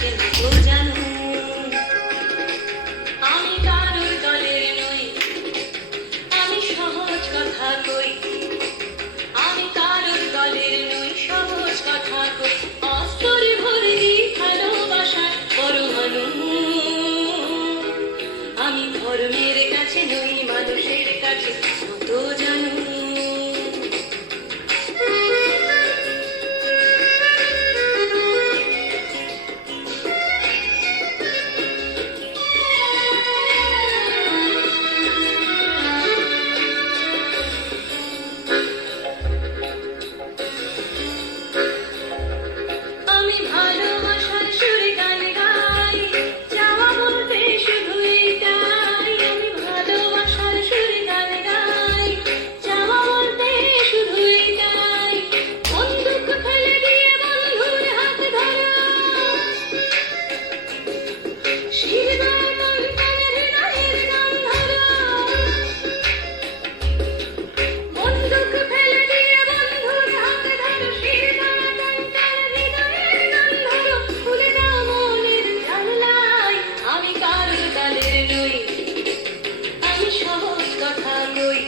কাছে ও জানো আমি কারোর দলের নই, আমি সহজ কথা কই, আমি কারোর দলের নই, সহজ কথা কই, অস্তরে ভরে দিই ভালোবাসার পরমাণু। আমি ধর্মের কাছে নই, মানুষের কাছে কত জানো। আমি ভালোবাসার সুরে গান গাই, চাওয়া বলতে শুধু এটাই। আমি ভালোবাসার সুরে গান গাই, চাওয়া বলতে শুধু এটাই। বন্দুক ফেলে দিয়ে বন্ধুর হাত ধরো, হৃদয় তন্ত্রের হৃদয়ের গান ধরো। বন্দুক ফেলে দিয়ে বন্ধুর হাত ধরো, হৃদয় তন্ত্রের হৃদয়ের গান ধরো। খুলে দাও মনের জানলাই, আমি কারোর দলের নই, আমি সহজ কথা কই,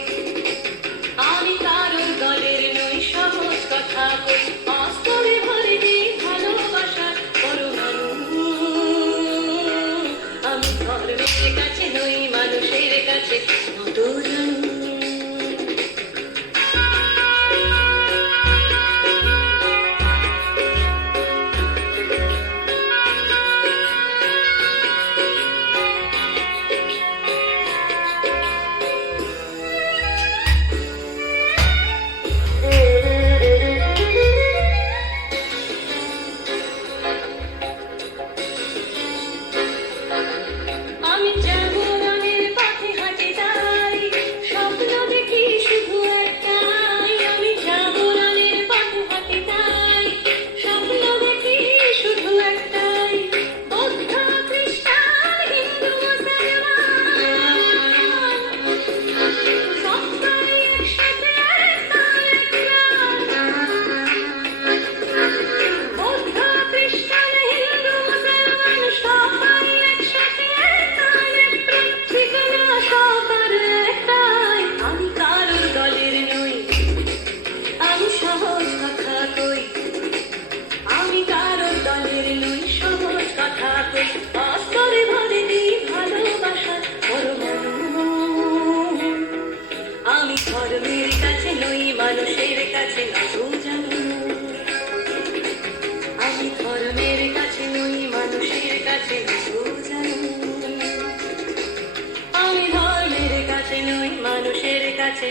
আমি কারোর দলের নই, সহজ কথা কই, অস্তরে ভরে দিই ভালোবাসার পরমাণু। আমি ধর্মের কাছে নই, মানুষের কাছে কত জানো। আমি জাগরণের পথে হাঁটি যাই, স্বপ্ন দেখি শুধু একটাই। আমি জাগরণের পথে হাঁটি যাই, স্বপ্ন দেখি শুধু একটাই। বৌদ্ধ খ্রিস্টান হিন্দু মুসলমান সবাই একসাথে বৌদ্ধ খ্রিস্টান হিন্দু মুসলমান সবাই একসাথে ঠিকানা সবার একটাই। আমি কারোর দলের নই, আমি সহজ কথা কই, আমি কারোর দলের নই, সহজ কথা কই, অস্তরে ভরে দিই ভালোবাসার পরমাণু। আমি ধর্মের কাছে নই, মানুষের কাছে কত জানো। আমি ধর্মের কাছে নই, মানুষের কাছে কত জানো। আমি ধর্মের কাছে নই, মানুষের কাছে